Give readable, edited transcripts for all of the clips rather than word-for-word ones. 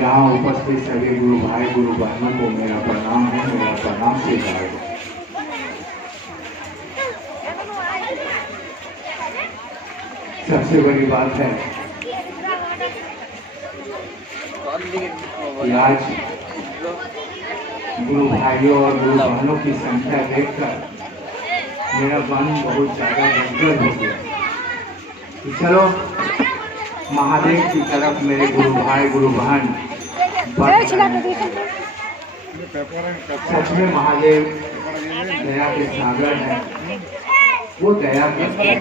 यहाँ उपस्थित सभी गुरु भाई गुरु बहनों को मेरा प्रणाम है, मेरा प्रणाम स्वीकार है। सबसे बड़ी बात है कि आज गुरु भाइयों और गुरु बहनों की संख्या देखकर मेरा मन बहुत ज्यादा गदगद हो गया। चलो महादेव की तरफ मेरे गुरु भाई गुरु बहन, सच में महादेव दया के सागर है। वो दया करते हैं,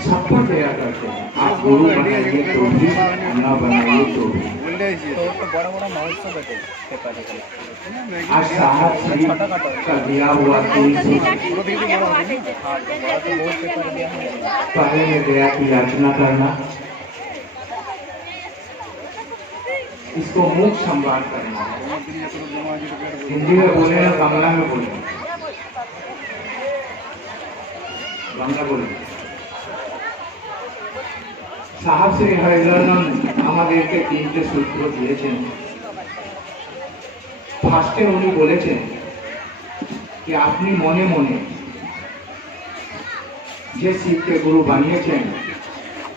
सब पर दया करते हैं। आप गुरु बनाइए तो भी, न बनाइए तो भी। आज साहब श्री का दिया हुआ तुलसी पहले में दया की याचना करना, इसको मुख संवाद करना। हिंदी में बोले या बांग्ला में बोले? बांग्ला बोले। साहब श्री हरिदानंद আমাদেরকে তিনটে সূত্র দিয়েছেন। ফার্স্টে উনি বলেছেন कि আপনি মনে মনে যে শিবকে গুরু বানিয়েছেন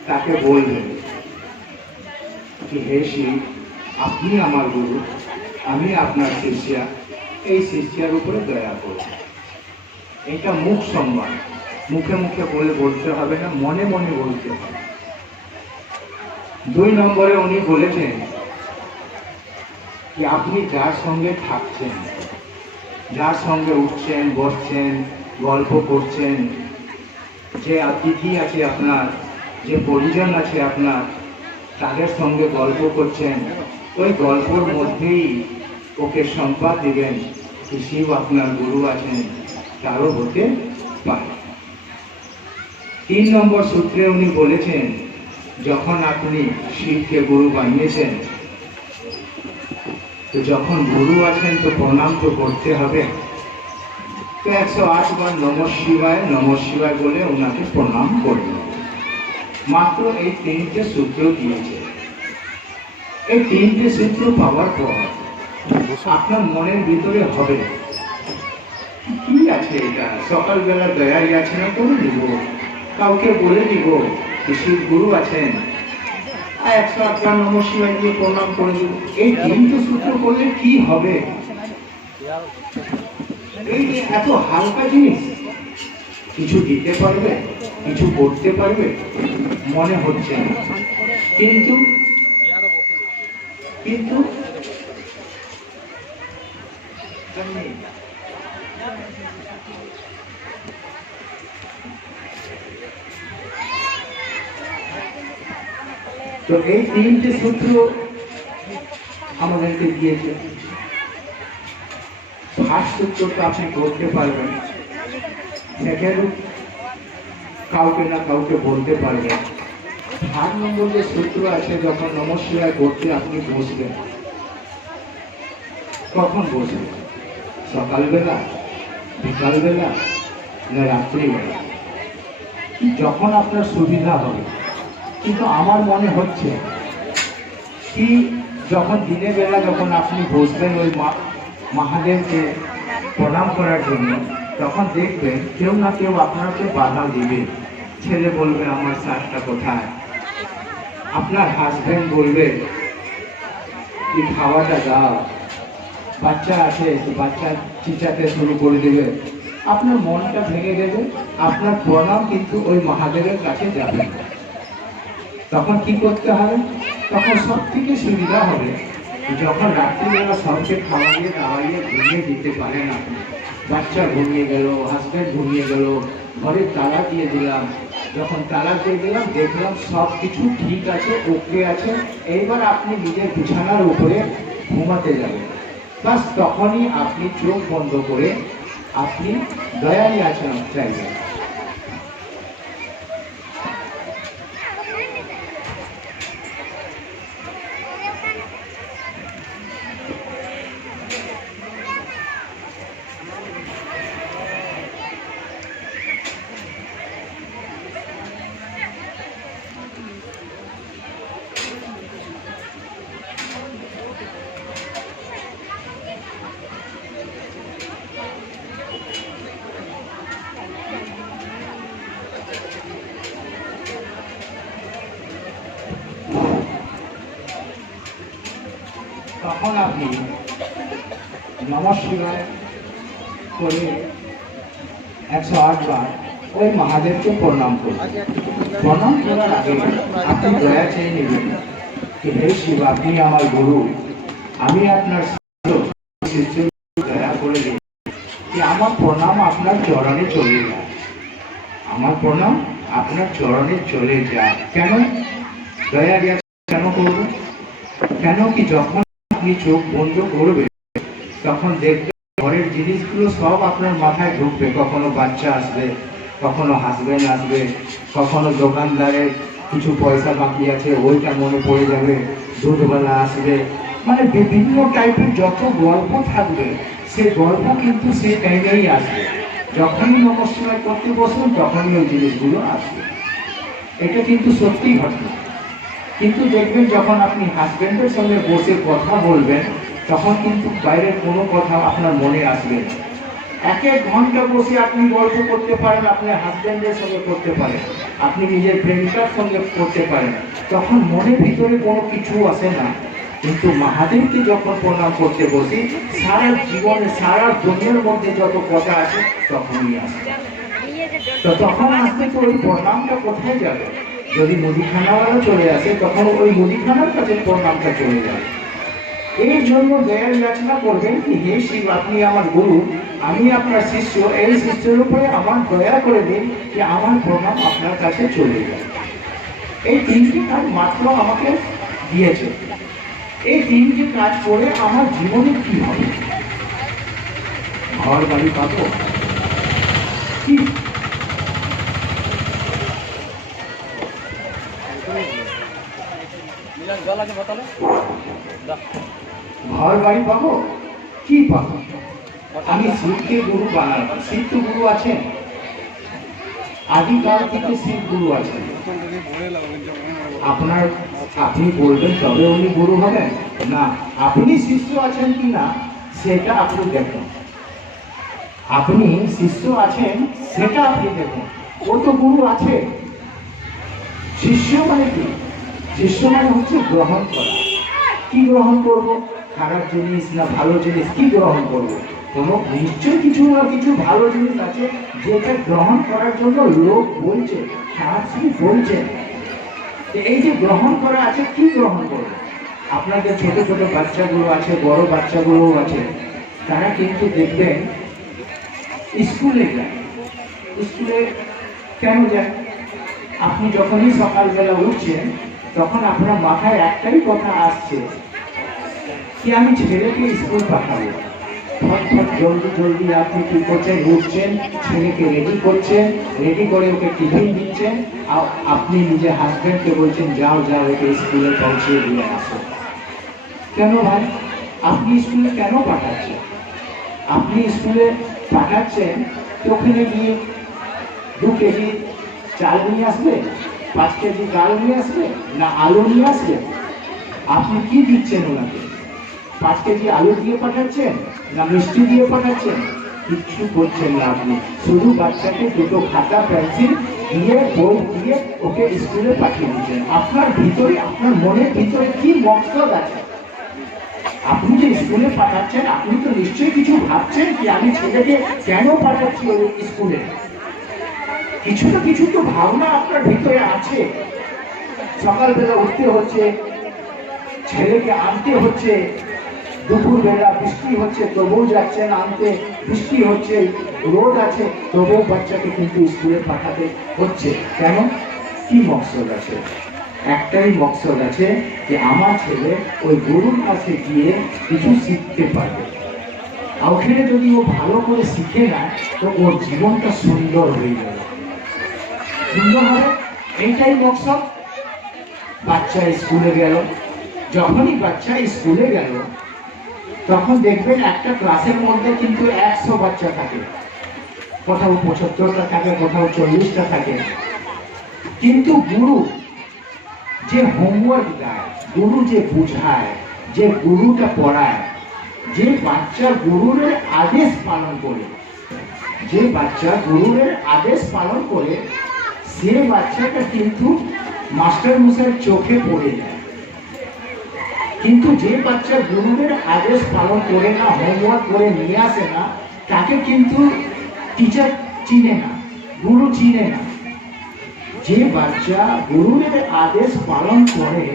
তাকে বলবেন कि हे শিব, আপনি আমার গুরু, আমি আপনার শিষ্যা, এই শিষ্যার উপরে দয়া করুন। এটা মুখ সম্মান, মুখে মুখে বলতে হবে না, মনে মনে বলতে হবে। 2 নম্বরে উনি বলেছেন कि আপনি যার সঙ্গে থাকছেন, যার সঙ্গে উঠছেন বসছেন গল্প করছেন, যে অতিথি আছে আপনার, যে পরিজন আছে আপনার, তাদের সঙ্গে গল্প করছেন, ওই গল্পের মধ্যেই ওকে সংবাদ দিবেন कि শিব আপনার গুরু আছেন, তারও হতে পারে। 3 নম্বর সূত্রে উনি বলেছেন যখন আপনি শিবকে গুরু বানিয়েছেন, তো যখন গুরু আছেন তো প্রণাম তো করতে হবে। তো 108 বার নমঃ শিবায় বলে ওনাকে প্রণাম করবেন। মাত্র এই 3টে সূত্র দিয়েছে। এই 3টে সূত্র পাওয়ার পর আপনার মনের ভিতরে হবে কি আছে, এটা সকালবেলা দয়া যাচনা করে দিব, কাউকে বলে দিব कि শিব গুরু আছেন, 108 বার নমঃ শিবায় দিয়ে প্রণাম করে দিব। এই 3টে সূত্র করলে কি হবে? এই যে এত হালকা জিনিস, কিছু দিতে পারবে, কিছু করতে পারবে মনে হচ্ছে না, কিন্তু কিন্তু তো এই 3টে সূত্র আমাদেরকে দিয়েছে। ফার্স্ট সূত্রটা আপনি করতে পারবেন, সেকেন্ড কাউকে না কাউকে বলতে পারবেন। 8 নম্বর যে সূত্র আছে, যখন নমঃ শিবায় করতে আপনি বসবেন, কখন বসবেন? সকালবেলা, বিকালবেলা না রাত্রিবেলা, যখন আপনার সুবিধা হবে। কিন্তু আমার মনে হচ্ছে কি যখন দিনের বেলা যখন আপনি বসবেন ওই মহাদেবকে প্রণাম করার জন্য, তখন দেখবেন কেউ না কেউ আপনাকে বাধা দিবে। ছেলে বলবে আমার শার্টটা কোথায়, আপনার হাজবেন্ড বলবে কি খাওয়াটা দাও, বাচ্চা আছে তো বাচ্চা চিচাতে শুরু করে দেবে। আপনার মনটা ভেঙে দেবে, আপনার প্রণাম কিন্তু ওই মহাদেবের কাছে যাবে। তখন কি করতে হবে? তখন সব থেকে সুবিধা হবে যখন রাত্রিবেলা সবকে খাওয়াইয়ে দাওয়াইয়ে ঘুমিয়ে দিতে পারেন আপনি। বাচ্চা ঘুমিয়ে গেল, হাজব্যান্ড ঘুমিয়ে গেল, ঘরে তালা দিয়ে দিলাম, যখন তালা দিয়ে দিলাম দেখলাম সব কিছু ঠিক আছে, ওকে আছে, এইবার আপনি নিজের বিছানার উপরে ঘুমাতে যাবেন। বাস তখনই আপনি চোখ বন্ধ করে আপনি দয়াই আছেন চাইবেন। তখন আপনি নমঃ শিবায় করে 108 বার ওই মহাদেবকে প্রণাম করুন। প্রণাম করার আগে আপনি দয়া চেয়ে নেবেন कि हे शिव আপনি আমার গুরু, আমি আপনার শিষ্য, দয়া করে দিন कि আমার প্রণাম আপনার চরণে চলে যায়, আমার প্রণাম আপনার চরণে চলে যায়। কেন দয়া কেন করব? কেন কি যখন আপনি চোখ বন্ধ করবেন তখন দেখবেন ঘরের জিনিসগুলো সব আপনার মাথায় ঢুকবে। কখনো বাচ্চা আসবে, কখনো হাজবেন্ড আসবে, কখনো দোকানদারের কিছু পয়সা বাকি আছে ওইটা মনে পড়ে যাবে, দুধওয়ালা আসবে, মানে বিভিন্ন টাইপের যত গল্প থাকবে সে গল্প কিন্তু সে টাইমেই আসবে। যখনই নমস্কার করতে বসবেন তখনই ওই জিনিসগুলো আসবে। এটা কিন্তু সত্যিই ঘটনা। কিন্তু দেখবেন যখন আপনি হাজবেন্ডের সঙ্গে বসে কথা বলবেন তখন কিন্তু বাইরের কোনো কথা আপনার মনে আসবে না। 1 ঘন্টা বসে আপনি গল্প করতে পারেন, আপনার হাজবেন্ডের সঙ্গে করতে পারেন, আপনি নিজের প্রেমিকার সঙ্গে করতে পারেন, তখন মনের ভিতরে কোনো কিছু আসে না। কিন্তু মহাদেবকে যখন প্রণাম করতে বসি সারা জীবনে সারা দুনিয়ার মধ্যে যত কথা আছে তখনই আসে। তো তখন আসতে তো ওই প্রণামটা কোথায় যাবে? যদি মুদিখানাওয়ালা চলে আসে তখন ওই মুদিখানার কাছে প্রণামটা চলে যাবে। এই জন্য দয়ার যাচনা করবেন কি হে শিব আপনি আমার গুরু, আমি আপনার শিষ্য, এই শিষ্যের উপরে আমার দয়া করে দিন যে আমার প্রণাম আপনার কাছে চলে যায়। এই 3টি কাজ মাত্র আমাকে দিয়েছে। এই 3টি কাজ করে আমার জীবনে কি হবে? ঘর বাড়ি পাবো কি? ঘর বাড়ি পাবো কি পাবো? আমি শিবকে গুরু বানাবো। শিব তো গুরু আছেন, আদিকাল থেকে শিব গুরু আছেন। আপনি বলবেন তবে উনি গুরু হবেন না। আপনি শিষ্য আছেন কি না সেটা আপনি দেখুন। আপনি শিষ্য আছেন সেটা আপনি দেখুন। ও তো গুরু আছে। শিষ্য মানে কি? শিষ্য মানে হচ্ছে গ্রহণ করা। কি গ্রহণ করব? খারাপ জিনিস না ভালো জিনিস? কি গ্রহণ করব? কোনো নিশ্চয় কিছু না কিছু ভালো জিনিস আছে যেটা গ্রহণ করার জন্য লোক বলছে, শাস্ত্রী বলছে। এই যে গ্রহণ করা আছে, কি গ্রহণ করব? আপনাদের ছোট ছোট বাচ্চাগুলো আছে, বড় বাচ্চাগুলোও আছে, তারা কিন্তু দেখবেন স্কুলে যায়। স্কুলে কেন যায়? আপনি যখনই সকালবেলা উঠছেন তখন আপনার মাথায় একটাই কথা আসছে কি আমি ছেলেকে স্কুল পাঠাবো। ফটফট জলদি জলদি আপনি কি করছেন? উঠছেন, ছেলেকে রেডি করছেন, রেডি করে ওকে টিফিন দিচ্ছেন, আর আপনি নিজের হাজব্যান্ডকে বলছেন যাও যাও ওকে স্কুলে পৌঁছিয়ে দিয়ে আসো। কেন ভাই? আপনি স্কুলে কেন পাঠাচ্ছেন? আপনি স্কুলে পাঠাচ্ছেন তো ওখানে গিয়ে 2 কেজি চাল নিয়ে আসবে, 5 কেজি ডাল নিয়ে আসবে, না আলু নিয়ে আসবে? আপনি কি দিচ্ছেন ওনাকে? 5 কেজি আলু দিয়ে পাঠাচ্ছেন না মিষ্টি দিয়ে পাঠাচ্ছেন? কিচ্ছু করছেন না আপনি। শুধু বাচ্চাকে 2টো খাতা পেন্সিল দিয়ে বই দিয়ে ওকে স্কুলে পাঠিয়ে দিচ্ছেন। আপনার ভিতরে, আপনার মনের ভিতরে কি মকসদ আছে? আপনি যে স্কুলে পাঠাচ্ছেন আপনি তো নিশ্চয়ই কিছু ভাবছেন কি আমি ছেলেকে কেন পাঠাচ্ছি ওই স্কুলে। কিছু না কিছু তো ভাবনা আপনার ভিতরে আছে। সকালবেলা উঠতে হচ্ছে, ছেলেকে আনতে হচ্ছে, দুপুরবেলা বৃষ্টি হচ্ছে তবুও যাচ্ছেন আনতে, বৃষ্টি হচ্ছে, রোদ আছে তবুও বাচ্চাকে কিন্তু স্কুলে পাঠাতে হচ্ছে। কেন? কি মকসদ আছে? একটাই মকসদ আছে যে আমার ছেলে ওই গুরুর কাছে গিয়ে কিছু শিখতে পারবে। ওখানে যদি ও ভালো করে শিখে নেয় তো ওর জীবনটা সুন্দর হয়ে যাবে, সুন্দর হবে। এইটাই মকসদ। বাচ্চা স্কুলে গেল, যখনই বাচ্চা স্কুলে গেল তখন দেখবেন একটা ক্লাসের মধ্যে কিন্তু 100 বাচ্চা থাকে, কোথাও 75টা থাকে, কোথাও 40টা থাকে। কিন্তু গুরু যে হোমওয়ার্ক দেয়, গুরু যে বুঝায়, যে গুরুটা পড়ায়, যে বাচ্চা গুরুর আদেশ পালন করে, যে বাচ্চা গুরুর আদেশ পালন করে সে বাচ্চাটা কিন্তু মাস্টার মশাইয়ের চোখে পড়ে যায়। কিন্তু যে বাচ্চা গুরুদের আদেশ পালন করে না, হোমওয়ার্ক করে নিয়ে আসে না, তাকে কিন্তু টিচার চিনে না, গুরু চিনে না। যে বাচ্চা গুরুদের আদেশ পালন করে,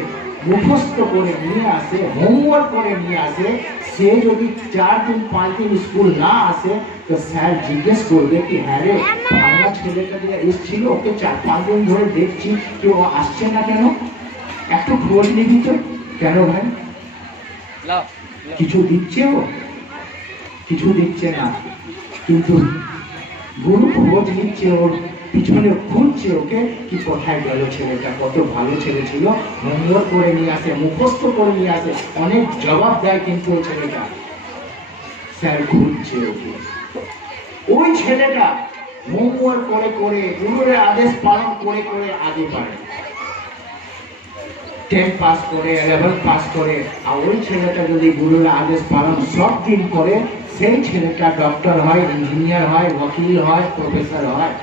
মুখস্থ করে নিয়ে আসে, হোমওয়ার্ক করে নিয়ে আসে, সে যদি 4 দিন 5 দিন স্কুল না আসে, তো স্যার জিজ্ঞেস করবে কি হ্যাঁ রে, বাংলা ছেলেটা যে এসেছিল ওকে 4-5 দিন ধরে দেখছি, কেউ আসছে না কেন, একটু খোঁজ নিবি তো। কেন ভাই, কিছু দিচ্ছে ও? কিছু দিচ্ছে না, কিন্তু গুরু খোঁজ নিচ্ছে, ওর পিছনে খুঁজছে ওকে, কি কোথায় গেল ছেলেটা, কত ভালো ছেলে ছিল, হোমওয়ার্ক করে নিয়ে আসে, মুখস্থ করে নিয়ে আসে, অনেক জবাব দেয়, কিন্তু ওই ছেলেটা, স্যার খুঁজছে ওকে। ওই ছেলেটা হোমওয়ার্ক করে করে, গুরুর আদেশ পালন করে করে আগে বাড়ে, 10 পাস করে, 11 পাস করে। আর ওই ছেলেটা যদি গুরুর আদেশ পালন সব দিন করে, সেই ছেলেটা ডক্টর হয়, ইঞ্জিনিয়ার হয়, ওকিল হয়, প্রফেসর হয়।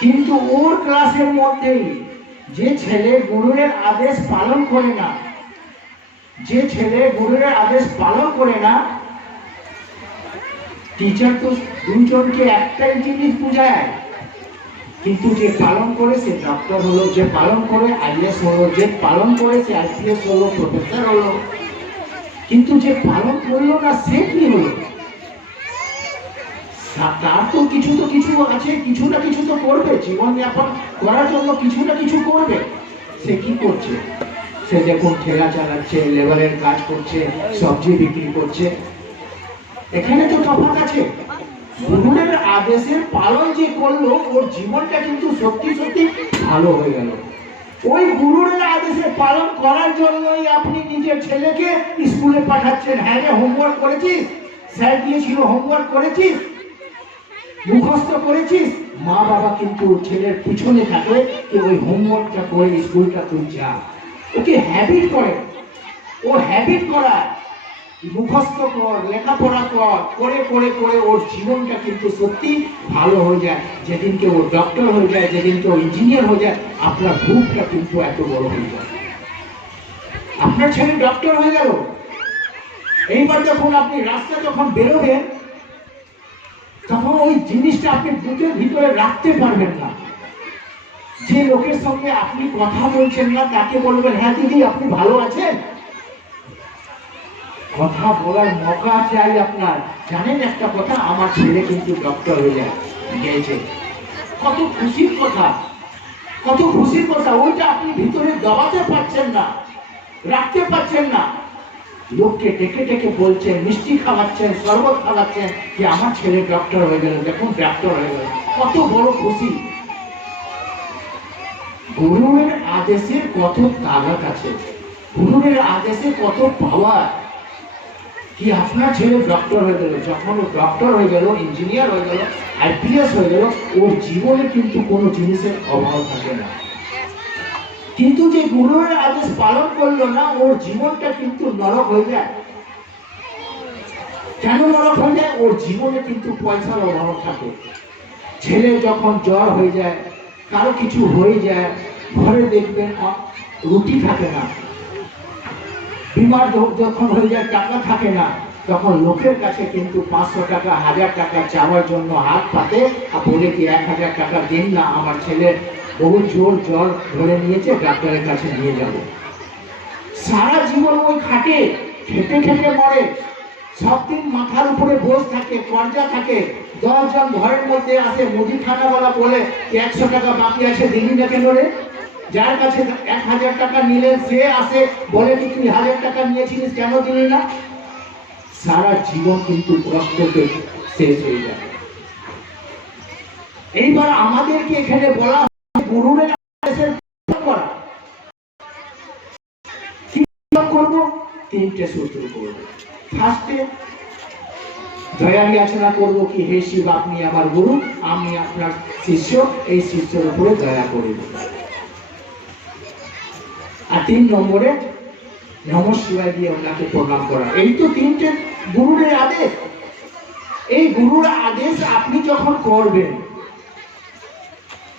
কিন্তু ওর ক্লাসের মধ্যেই যে ছেলে গুরুর আদেশ পালন করে না, যে ছেলে গুরুর আদেশ পালন করে না, টিচার তো দুজনকে একটাই জিনিস বুঝায়, কিন্তু যে পালন করে সে ডক্টর হলো, যে পালন করে আইএস হলো, যে পালন করে সে আইপিএস হলো, প্রফেসর হলো। কিন্তু যে পালন করলো না সে কি হলো? তার তো কিছু আছে, কিছু না কিছু তো করবে, জীবনযাপন করার জন্য কিছু না কিছু করবে। সে কি করছে? সে দেখুন ঠেলা চালাচ্ছে, লেবারের কাজ করছে, সবজি বিক্রি করছে। এখানে তো তফাৎ আছে। গুরুর আদেশের পালন যে করলো, ওর জীবনটা কিন্তু সত্যি সত্যি ভালো হয়ে গেল। ওই গুরুর আদেশের পালন করার জন্যই আপনি নিজের ছেলেকে স্কুলে পাঠাচ্ছেন। হ্যাঁ রে, হোমওয়ার্ক করেছিস, স্যার দিয়েছিল হোমওয়ার্ক করেছিস, মুখস্থ করেছিস। মা বাবা কিন্তু ছেলের পিছনে থাকে যে ওই হোমওয়ার্কটা করে স্কুলটা তুই যা, ওকে হ্যাবিট করে, ও হ্যাবিট করা, মুখস্থ কর, লেখাপড়া কর, করে করে করে ওর জীবনটা কিন্তু সত্যি ভালো হয়ে যায়। যেদিনকে ও ডক্টর হয়ে যায়, যেদিনকে ও ইঞ্জিনিয়ার হয়ে যায়, আপনার বুকটা কিন্তু এত বড় হয়ে যায়। আপনার ছেলে ডক্টর হয়ে গেল, এইবার যখন আপনি রাস্তা যখন বেরোবেন, তখন ওই জিনিসটা আপনি বুকের ভিতরে রাখতে পারবেন না। যে লোকের সঙ্গে আপনি কথা বলছেন না, তাকে বলবেন হ্যাঁ দিদি আপনি ভালো আছেন, কথা বলার মৌকা চাই আপনার। জানেন একটা কথা, আমার ছেলে কিন্তু ডক্টর হয়ে গিয়েছে, কত খুশির কথা, কত খুশির কথা। ওইটা আপনি ভিতরে দবাতে পারছেন না, রাখতে পারছেন না। লোককে ডেকে ডেকে বলছেন, মিষ্টি খাওয়াচ্ছেন, শরবত খাওয়াচ্ছেন, যে আমার ছেলে ডক্টর হয়ে গেল, দেখুন ডক্টর হয়ে গেল, কত বড় খুশি। গুরুর আদেশের কত তাগাত আছে, গুরুর আদেশে কত পাওয়ার। কি আপনার ছেলে ডক্টর হয়ে গেল, যখন ও ডক্টর হয়ে গেল, ইঞ্জিনিয়ার হয়ে গেল, আইপিএস হয়ে গেল, ওর জীবনে কিন্তু কোনো জিনিসের অভাব থাকে না। কিন্তু যে গুরুর আদেশ পালন করলো না, ওর জীবনটা কিন্তু নরক হয়ে যায়। কেন নরক হয়ে যায়? ওর জীবনে কিন্তু পয়সার অভাব থাকে। ছেলে যখন জ্বর হয়ে যায়, কারো কিছু হয়ে যায়, ঘরে দেখবেন রুটি থাকে না, বিমার যখন হয়ে যায় টাকা থাকে না, তখন লোকের কাছে কিন্তু 500 টাকা 1000 টাকা চাওয়ার জন্য হাত পাতে, আর বলে কি 1000 টাকা দিন না, আমার ছেলের বহু জোর জ্বর ধরে নিয়েছে, ডাক্তারের কাছে নিয়ে যাব। সারা জীবন ওই খাটে খেটে খেটে মরে, সব দিন মাথার উপরে বোঝ থাকে, কর্জা থাকে। 10 জন ঘরের মধ্যে আসে, মুদিখানাওয়ালা বলে 100 টাকা বাকি আছে, দিবি না কেন রে? যার কাছে 1000 টাকা নিলেন সে আসে বলে কি তুই 1000 টাকা নিয়েছিলিস, কেন দিলি না? সারা জীবন কিন্তু কষ্টতে শেষ হয়ে যায়। এইবার আমাদেরকে এখানে বলা হয় গুরুর আদেশের করা। কি করব? 3টে সূত্র করব। ফার্স্টে দয়া যাচনা করব কি, হে শিব আপনি আমার গুরু, আমি আপনার শিষ্য, এই শিষ্যের উপরে দয়া করব। আর 3 নম্বরে নমঃ শিবায় দিয়ে ওনাকে প্রণাম করা। এই তো 3টে গুরুর আদেশ। এই গুরুর আদেশ আপনি যখন করবেন,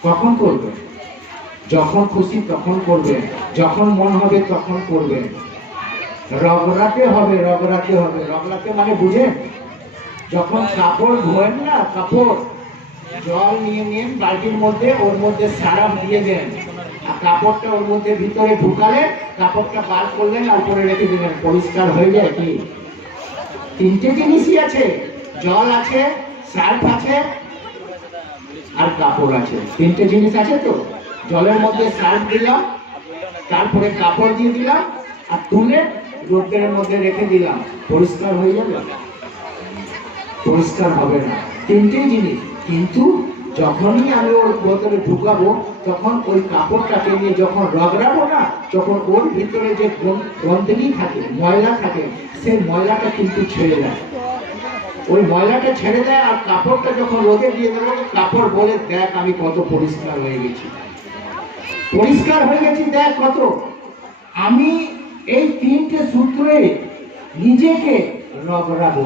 কখন করবেন? যখন খুশি তখন করবেন, যখন মন হবে তখন করবেন। রগড়াতে হবে, রগড়াতে হবে। রগড়াতে মানে বুঝেন, যখন কাপড় ধোয়েন না, কাপড় জল নিয়ে নিন বালতির মধ্যে, ওর মধ্যে সারাপ দিয়ে দেন, আর কাপড়টা ওর মধ্যে ভিতরে ঢুকালেন, কাপড়টা বার করলেন আর উপরে রেখে দিলেন, পরিষ্কার হয়ে যায়। কি তিনটে জিনিসই আছে, জল আছে, সার্ফ আছে আর কাপড় আছে। তিনটে জিনিস আছে তো, জলের মধ্যে সার্ফ দিলাম, তারপরে কাপড় দিয়ে দিলাম, আর তুলে রোদ্রের মধ্যে রেখে দিলাম, পরিষ্কার হয়ে যাবে? পরিষ্কার হবে না। তিনটেই জিনিস। কিন্তু যখনই আমি ওর বোতলে ঢুকাবো, তখন ওই কাপড়টাকে নিয়ে যখন রগড়াবো না, তখন ওর ভিতরে যে গন্ধি থাকে, ময়লা থাকে, সেই ময়লাটা কিন্তু ছেড়ে দেয়। ওই ময়লাটা ছেড়ে দেয়, আর কাপড়টা যখন রোদে দিয়ে দেবো, কাপড় বলে দেখ আমি কত পরিষ্কার হয়ে গেছি, পরিষ্কার হয়ে গেছি, দেখ কত। আমি এই তিনটে সূত্রে নিজেকে রগড়াবো।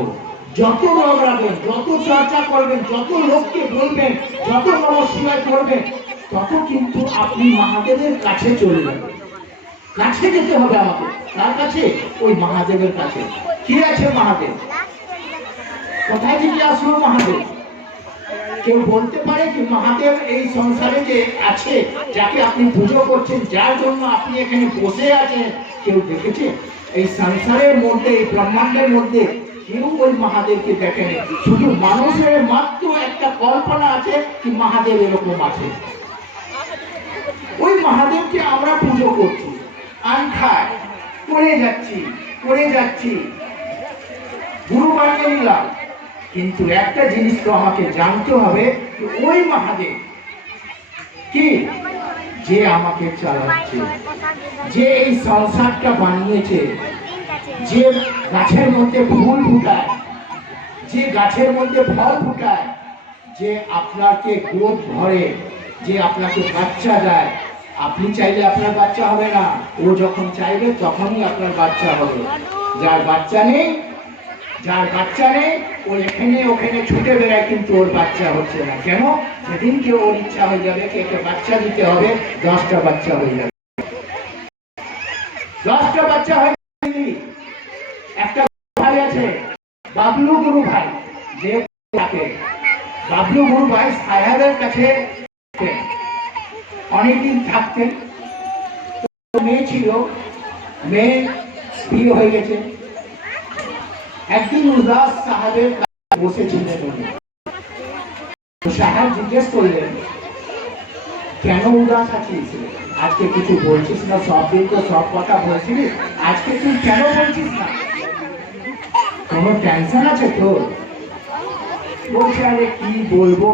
যত রগড়াবেন, যত চর্চা করবেন, যত লোককে বলবেন, যত নমস্কার করবেন, তত কিন্তু আপনি মহাদেবের কাছে চলে যাবেন। কাছে যেতে হবে আমাকে। তার কাছে? ওই মহাদেবের কাছে। কি আছে মহাদেব? কোথায় থেকে আসলো মহাদেব? কেউ বলতে পারে কি মহাদেব এই সংসারে যে আছে, যাকে আপনি পুজো করছেন, যার জন্য আপনি এখানে বসে আছেন, কেউ দেখেছে? এই সংসারের মধ্যে, এই ব্রহ্মাণ্ডের মধ্যে কেউ ওই মহাদেবকে দেখেনি। শুধু মানুষের মাত্র একটা কল্পনা আছে কি মহাদেব এরকম আছে। ওই মহাদেবকে আমরা পুজো করছি, আন খাই করে যাচ্ছি, করে যাচ্ছি, গুরু বানিয়ে নিলাম। কিন্তু একটা জিনিস তো আমাকে জানতে হবে, ওই মহাদেব কি, যে আমাকে চালাচ্ছে, যে এই সংসারটা বানিয়েছে, যে গাছের মধ্যে ফুল ফুটায়, যে গাছের মধ্যে ফল ফুটায়, যে আপনাকে গ্রোথ ধরে, যে আপনাকে বাচ্চা দেয়। আপনি চাইলে আপনার বাচ্চা হবে না, ও যখন চাইবে তখনই আপনার বাচ্চা হবে। যার বাচ্চা নেই, যার বাচ্চা নেই, ও এখানে ওখানে ছুটে বেড়ায়, কিন্তু ওর বাচ্চা হচ্ছে না। কেন? সেদিনকে ওর ইচ্ছা হয়ে যাবে কি একটা বাচ্চা দিতে হবে, 10টা বাচ্চা হয়ে যাবে। 10টা বাচ্চা হয়ে একটা ভাই আছে, বাবলু গুরু ভাই, যে থাকে বাবলু গুরু ভাই সাহেবের কাছে অনেকদিন থাকতেন। মেয়ে ছিল, মেয়ে বিয়ে হয়ে গেছে। একদিন উদাস সাহেবের কাছে বসেছিলেন। সাহেব জিজ্ঞেস করলেন, কেন উদাস আছিস? আজকে কিছু বলছিস না? সব দিন তো সব কথা বলছিস, আজকে তুই কেন বলছিস না? কোনো টেনশন আছে তোর? বলছে, আরে কি বলবো,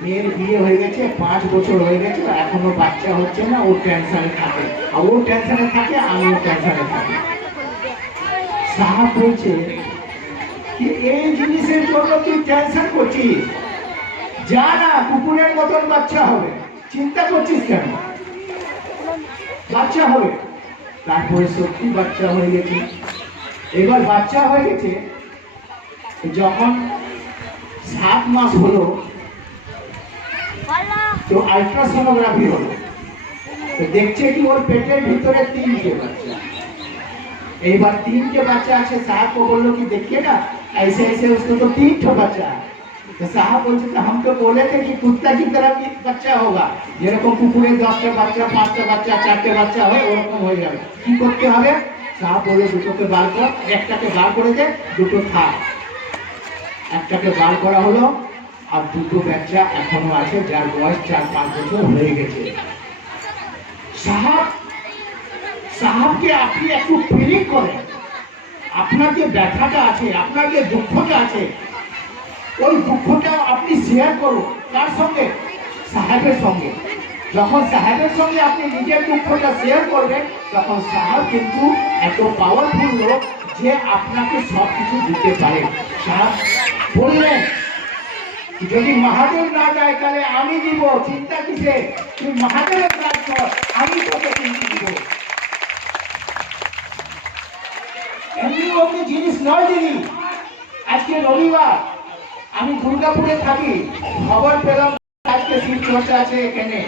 মেয়ের বিয়ে হয়ে গেছে, 5 বছর হয়ে গেছে, এখনো বাচ্চা হচ্ছে না, ওর টেনশনে থাকে, আর ওর টেনশনে থাকে, আমিও টেনশনে থাকি। সাহেব বলছে কি এই জিনিসের জন্য তুই টেনশন করছিস? যা না, কুকুরের মতন বাচ্চা হবে, চিন্তা করছিস কেন? বাচ্চা হবে। তারপরে সত্যি বাচ্চা হয়ে গেছে। এবার বাচ্চা হয়ে গেছে, যখন 7 মাস হলো, তো আল্ট্রাসোনোগ্রাফি হলো, তো দেখছে কি ওর পেটের ভিতরে 3টে বাচ্চা। এইবার 3টে বাচ্চা আছে। साहब को बोलो कि देखिए ना, ऐसे ऐसे उसको तो 3 ठो बच्चा है। तो साहब बोलते थे हम तो बोले थे कि कुत्ता की तरह की बच्चा होगा, যেরকম কুকুরে 10টা বাচ্চা, 5টা বাচ্চা, 4টে বাচ্চা হয়, ওরকম হয়ে যাবে। কি করতে হবে? সাহেব বলে দুটোকে বার কর, একটাকে বার করে দে, দুটো থাক। একটাকে বার করা হলো, আর দুটো বাচ্চা এখনো আছে, যার বয়স 4-5 বছর হয়ে গেছে। সাহাবকে আপনি একটু ফিলিং করেন, আপনার যে ব্যথাটা আছে, আপনার যে দুঃখটা আছে, ওই দুঃখটা আপনি শেয়ার করুন। কার সঙ্গে? সাহেবের সঙ্গে। যখন সাহেবের সঙ্গে আপনি নিজের দুঃখটা শেয়ার করবেন, তখন সাহেব কিন্তু এত পাওয়ারফুল লোক যে আপনাকে সব কিছু দিতে পারে। সাহেব বললেন, যদি মহাদেব না যায় তাহলে আমি দিব, চিন্তা কিসে, তুই মহাদেবের কাজ কর, আমি তোকে কিন্তু দিব। এমনি অমনি জিনিস নয় দিদি। আজকে রবিবার, আমি দুর্গাপুরে থাকি, খবর পেলাম আজকে শিব চর্চা আছে এখানে।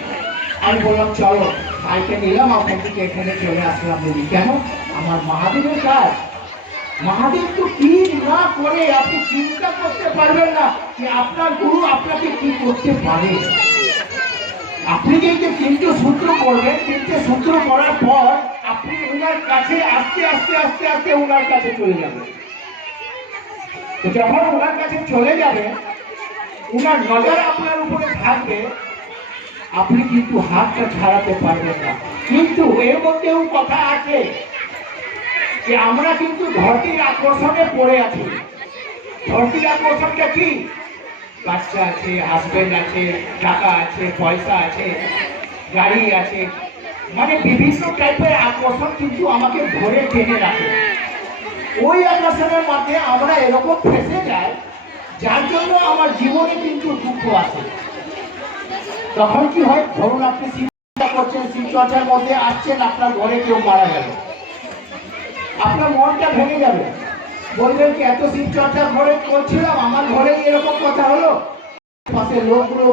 আমি বললাম চলো, কালকে নিলাম আপনার থেকে এখানে চলে আসলাম দিদি। কেন? আমার মহাদেবের কাজ। মহাদেব তো কি না করে আপনি চিন্তা করতে পারবেন না যে আপনার গুরু আপনাকে কি করতে পারে। আপনি যে তিনটে সূত্র করবেন, তিনটে সূত্র করার পর আপনি ওনার কাছে আস্তে আস্তে আস্তে আস্তে ওনার কাছে চলে যাবেন। যখন ওনার কাছে চলে যাবে, ওনার নজর আপনার উপরে থাকবে, আপনি কিন্তু হাতটা ছাড়াতে পারবেন না। কিন্তু এর মধ্যেও কথা আছে যে আমরা কিন্তু ধরতির আকর্ষণে পড়ে আছি। ধরতির আকর্ষণটা কি? বাচ্চা আছে, হাজবেন্ড আছে, টাকা আছে, পয়সা আছে, গাড়ি আছে, মানে বিভিন্ন টাইপের আকর্ষণ কিন্তু আমাকে ধরে টেনে রাখে। ওই আকর্ষণের মধ্যে আমরা এরকম ফেসে যাই, যার জন্য আমার জীবনে কিন্তু দুঃখ আছে। তখন কি হয়? ধরুন আপনি চিন্তা করছেন, শিবচর্চার মধ্যে আসছেন, আপনার ঘরে কেউ মারা গেল, আপনার মনটা ভেঙে যাবে। বলবেন কি এত শিবচর্চা ঘরে করছিলাম, আমার ঘরে এরকম কথা হলো। পাশে লোকগুলো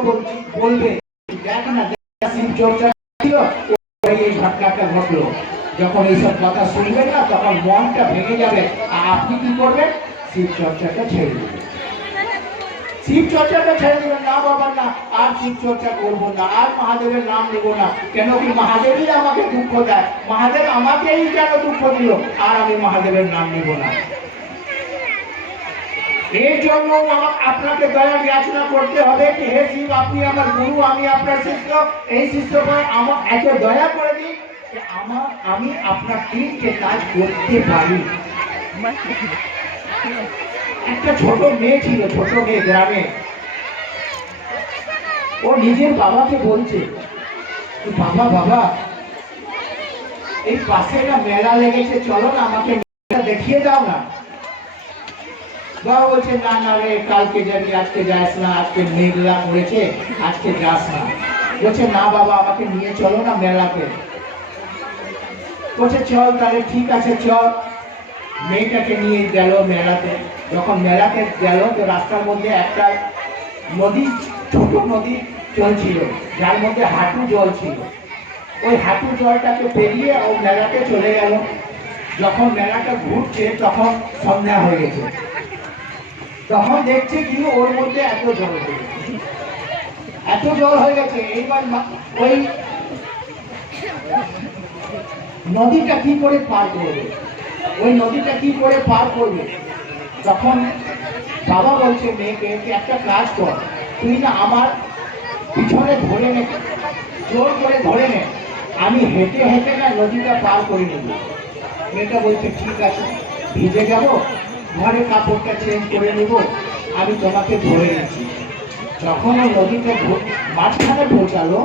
বলবে দেখ না, শিবচর্চা ছিল, এই ঘটনাটা ঘটলো। যখন এইসব কথা শুনবেন না, তখন মনটা ভেঙে যাবে। আর আপনি কি করবেন? শিবচর্চাটা ছেড়ে দেবেন। শিবচর্চাটা ছেড়ে দেবেন। না বাবা না, আর শিবচর্চা করবো না, আর মহাদেবের নাম নেবো না। কেন কি? মহাদেবই আমাকে দুঃখ দেয়, মহাদেব আমাকেই কেন দুঃখ দিল, আর আমি মহাদেবের নাম নেব না। এই জন্য আপনাকে দয়া যাচনা করতে হবে কি হে শিব, আপনি আমার গুরু, আমি আপনার শিষ্য। এই শিষ্য আমার এত দয়া করে দিন যে আমি আপনার তিনটে কাজ করতে পারি। একটা ছোট মেয়ে ছিল, ছোট মেয়ে, গ্রামে। ও নিজের বাবাকে বলছে, বাবা বাবা, এই পাশে একটা মেলা লেগেছে, চলো না, আমাকে দেখিয়ে দাও না। বাবা বলছে না না রে, কালকে যাবি, আজকে যাস না, আজকে মেঘলা করেছে, আজকে যাস না। বলছে না বাবা, আমাকে নিয়ে চলো না মেলাতে। বলছে চল তাহলে, ঠিক আছে চল। মেয়েটাকে নিয়ে গেল মেলাতে। যখন মেলাতে গেল, তো রাস্তার মধ্যে একটা নদী, ছোট নদী চলছিল, যার মধ্যে হাঁটু জল ছিল। ওই হাঁটু জলটাকে পেরিয়ে ও মেলাতে চলে গেল। যখন মেলাটা ঘুরছে, তখন সন্ধ্যা হয়ে গেছে। তখন দেখছে কি ওর মধ্যে এত জল হয়ে গেছে, এত জল হয়ে গেছে। এইবার ওই নদীটা কি করে পার করবে, ওই নদীটা কি করে পার করবে? তখন বাবা বলছে মেয়েকে, একটা কাজ কর, তুই না আমার পিছনে ধরে নে, জোর করে ধরে নে, আমি হেঁটে হেঁটে না নদীটা পার করে নেব। মেয়েটা বলছে ঠিক আছে, ভিজে যাব, ঘরে কাপড়টা চেঞ্জ করে নেব, আমি তোমাকে ধরে নিচ্ছি। যখন ও নদীতে মাঝখানে পৌঁছালো,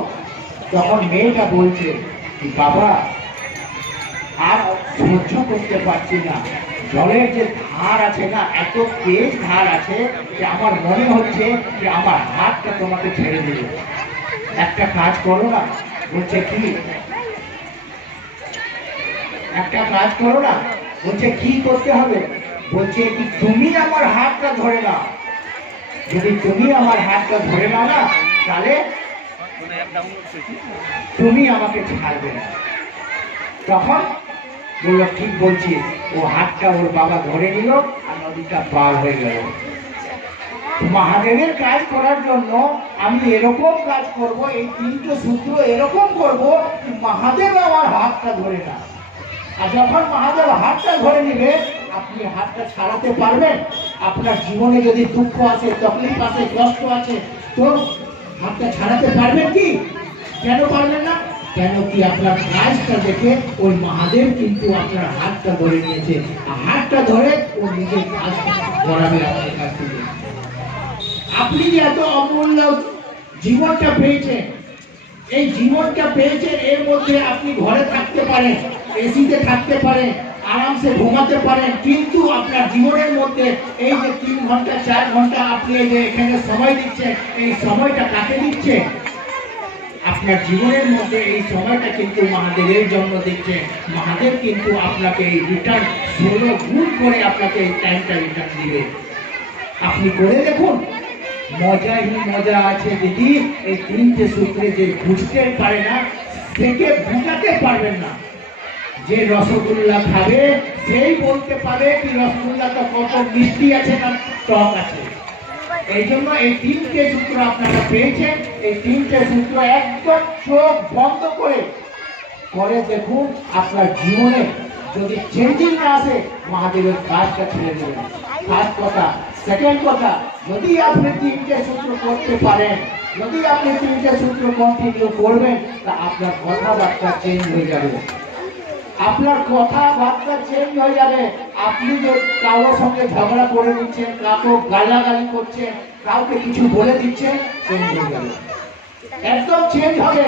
তখন মেয়েটা বলছে বাবা, আর সহ্য করতে পারছি না, জলের যে ধার আছে না, এত তেজ ধার আছে যে আমার মনে হচ্ছে যে আমার হাতটা তোমাকে ছেড়ে দিল। একটা কাজ করো না। বলছে কি? একটা কাজ করো না। বলছে কি করতে হবে? বলছে কি তুমি আমার হাতটা ধরে নাও, যদি তুমি আমার হাতটা ধরে নাও না, তাহলে তুমি আমাকে ছাড়বে না। তখন বললো ঠিক বলছি। ও হাতটা ওর বাবা ধরে নিল, আর নদীটা পার হয়ে গেল। মহাদেবের কাজ করার জন্য আমি এরকম কাজ করব, এই তিনটে সূত্র এরকম করব, মহাদেব আমার হাতটা ধরে না। আর যখন মহাদেব হাতটা ধরে নিবে, আপনি হাতটা ছাড়াতে পারবেন। আপনার জীবনে যদি দুঃখ আছে, তকলিফ আছে, কষ্ট আছে, তো হাতটা ছাড়াতে পারবেন কি? কেন পারবেন না? কেন কি? আপনার কাজটা দেখে ওই মহাদেব কিন্তু আপনার হাতটা ধরে নিয়েছে, আর হাতটা ধরে ও নিজের কাজটা করাবে আপনার কাছ থেকে। আপনি যে এত অমূল্য জীবনটা পেয়েছেন, এই জীবনটা পেয়েছেন, এর মধ্যে আপনি ঘরে থাকতে পারেন, এসিতে থাকতে পারেন, আরামসে ঘুমাতে পারেন, কিন্তু আপনার জীবনের মধ্যে এই যে 3 ঘন্টা 4 ঘন্টা আপনি এই যে এখানে সময় দিচ্ছেন, এই সময়টা কাকে দিচ্ছে? আপনার জীবনের মধ্যে এই সময়টা কিন্তু মহাদেবের জন্য দিচ্ছে। মহাদেব কিন্তু আপনাকে এই রিটার্ন 16 গুণ করে আপনাকে এই টাইমটা রিটার্ন দিবে। আপনি করে দেখুন, মজাই মজা আছে দিদি। এই তিনটে সূত্রে যে বুঝতে পারে না, দেখে বুঝাতে পারবেন না। যে রসগোল্লা খাবে সেই বলতে পারে কি রসগোল্লাটা কত মিষ্টি আছে না টক আছে। এই জন্য এই তিনটে সূত্র আপনারা পেয়েছেন। এই তিনটে সূত্র একদম চোখ বন্ধ করে দেখুন, আপনার জীবনে যদি চেঞ্জিং না আসে মহাদেবের কাজটা ছেড়ে দেবেন। ফার্স্ট কথা। সেকেন্ড কথা, যদি আপনি তিনটে সূত্র করতে পারেন, যদি আপনি তিনটে সূত্র কন্টিনিউ করবেন, তা আপনার কথাবার্তা চেঞ্জ হয়ে যাবে। আপনার কথাবার্তা চেঞ্জ হয়ে যাবে। আপনি যে কারোর সঙ্গে ঝগড়া করে দিচ্ছেন, কাউকে গালাগালি করছেন, কাউকে কিছু বলে দিচ্ছেন, চেঞ্জ হয়ে যাবে, একদম চেঞ্জ হবে।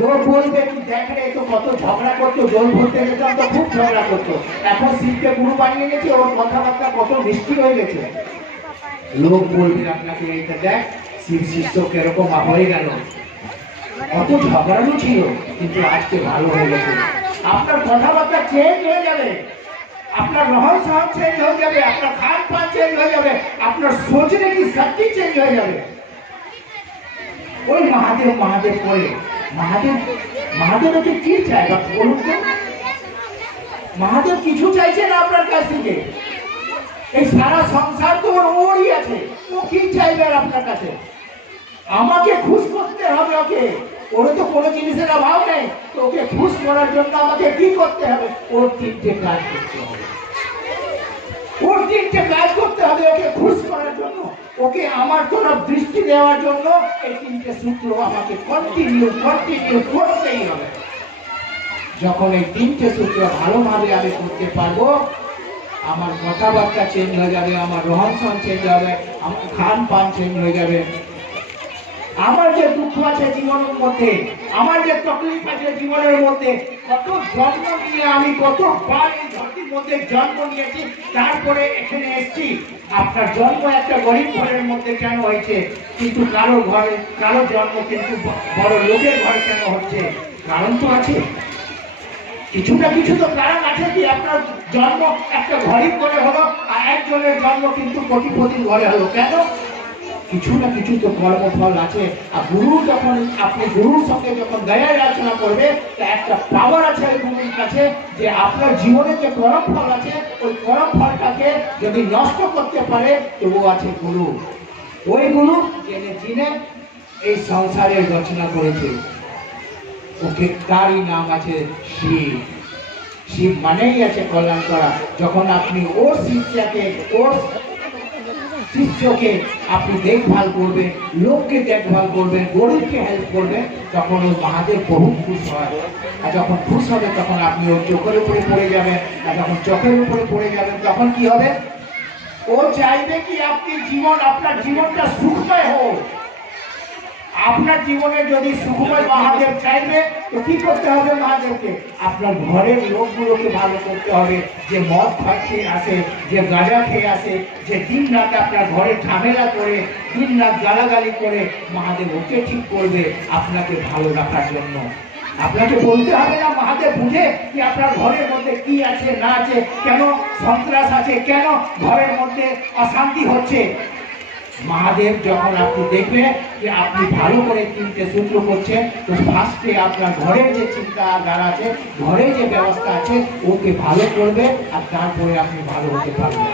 লোক বলবে কি দেখ রে, তো কত ঝগড়া করতো, জল ভরতে যেতাম তো খুব ঝগড়া করতো, এখন শিবকে গুরু বানিয়ে গেছে, ওর কথাবার্তা কত মিষ্টি হয়ে গেছে। লোক বলবে আপনাকে এইটা দেখ শিব শিষ্য কিরকম হয়ে গেল, কত ঝগড়ানো ছিল কিন্তু আজকে ভালো হয়ে গেছে। আপনার কথাবার্তা চেঞ্জ হয়ে যাবে, আপনার রহন সহন চেঞ্জ হয়ে যাবে, আপনার খান পান চেঞ্জ হয়ে যাবে, আপনার সোচনে কি শক্তি চেঞ্জ হয়ে যাবে। ওই মহাদেব মহাদেব করে মহাদেব ওকে কি চাই বলুন তো? মহাদেব কিছু চাইছে না আপনার কাছ থেকে। এই সারা সংসার তো ওরই আছে, ও কি চাইবে আপনার কাছে? আমাকে খুশ করতে হবে ওকে। ওর তো কোনো জিনিসের অভাব নেই, তো ওকে খুশ করার জন্য আমাকে কি করতে হবে? ওর তিনটে কাজ করতে হবে, ওর তিনটে কাজ করতে হবে ওকে খুশ করার জন্য, ওকে আমার তরফ দৃষ্টি দেওয়ার জন্য। এই তিনটে সূত্র আমাকে কন্টিনিউ করতেই হবে। যখন এই তিনটে সূত্র ভালোভাবে আমি করতে পারবো, আমার কথাবার্তা চেঞ্জ হয়ে যাবে, আমার রহন সহন চেঞ্জ হবে, আমার খান পান চেঞ্জ হয়ে যাবে। আমার যে দুঃখ আছে জীবনের মধ্যে, আমার যে তকলিফ আছে জীবনের মধ্যে, কত জন্ম নিয়ে আমি কতবার এই ধরতির মধ্যে জন্ম নিয়েছি, তারপরে এখানে এসেছি। আপনার জন্ম একটা গরিব ঘরের মধ্যে কেন হয়েছে, কিন্তু কারো জন্ম কিন্তু বড় লোকের ঘরে কেন হচ্ছে? কারণ তো আছে, কিছু না কিছু তো কারণ আছে। কি আপনার জন্ম একটা গরিব ঘরে হলো, আর একজনের জন্ম কিন্তু কোটিপতির ঘরে হলো, কেন? কিছু না কিছু তো কর্মফল আছে। আর গুরু যখন আপনি গুরুর সঙ্গে যখন দয়ার আলোচনা করবে, একটা পাওয়ার আছে ওই গুরুর কাছে, যে আপনার জীবনে যে কর্মফল আছে ওই কর্মফলটাকে যদি নষ্ট করতে পারে, তো ও আছে গুরু। ওই গুরু যিনি এই সংসারের রচনা করেছে, ওকে তারই নাম আছে শিব। শিব মানেই আছে কল্যাণ করা। যখন আপনি ওর শিষ্যকে আপনি দেখভাল করবেন, লোককে দেখভাল করবেন, গরিবকে হেল্প করবেন, তখন ওই মহাদেব বহু খুশ হয়। আর যখন খুশ হবে তখন আপনি ওর চোখের উপরে পড়ে যাবেন। আর যখন চোখের উপরে পড়ে যাবেন তখন কি হবে? ও চাইবে কি আপনার জীবনটা সুখময় হোক। আপনার জীবনে যদি সুখময় মহাদেব চাইবে, তো কি করতে হবে মহাদেবকে? আপনার ঘরের লোকগুলোকে ভালো করতে হবে। যে মদ খেয়ে আসে, যে গাঁজা খেয়ে আসে, যে দিন রাত আপনার ঘরে ঝামেলা করে, দিন রাত গালাগালি করে, মহাদেব ওকে ঠিক করবে আপনাকে ভালো রাখার জন্য। আপনাকে বলতে হবে না, মহাদেব বুঝে কি আপনার ঘরের মধ্যে কি আছে না আছে, কেন সন্ত্রাস আছে, কেন ঘরের মধ্যে অশান্তি হচ্ছে। মহাদেব যখন আপনি দেখবেন যে আপনি ভালো করে তিনটে সূত্র করছেন, তো ফার্স্টে আপনার ঘরের যে চিন্তাধারা আছে, ঘরের যে ব্যবস্থা আছে, ওকে ভালো করবে, আর তারপরে আপনি ভালো হতে পারবেন।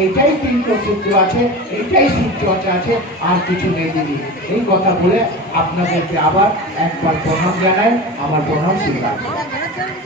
এইটাই তিনটে সূত্র আছে, এইটাই শিবচর্চা আছে, আর কিছু নেই দিদি। এই কথা বলে আপনাদেরকে আবার একবার প্রণাম জানাই। আমার প্রণাম স্বীকার।